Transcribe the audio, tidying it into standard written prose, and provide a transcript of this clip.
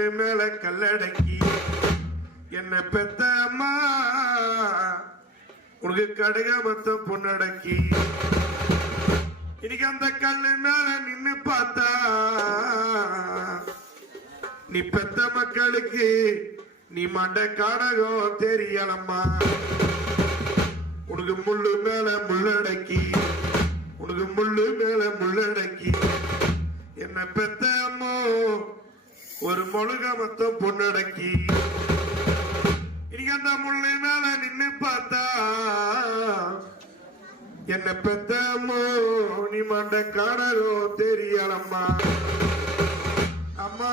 மேல கல்லடக்கி என்ன பெத்த அம்மா உனக்கு கடுக மொத்த பொண்ணடக்கி இன்னைக்கு அந்த கல்லு மேல நின்னு பார்த்தா நீ பெத்த மக்களுக்கு நீ மண்ட காடகம் தெரியலம்மா உனக்கு முள்ளு மேல முள்ளடக்கி உனக்கு முள்ளு மேல முள்ளடக்கி என்ன பெத்த அம்மா ஒரு மொழுக மொத்தம் பொண்ணடக்கி இன்னைக்கு அந்த முள்ளு மேல நின்னு பார்த்தா என்ன பெத்த அம்மா நீ மண்ட காடகம் தெரியலம்மா அம்மா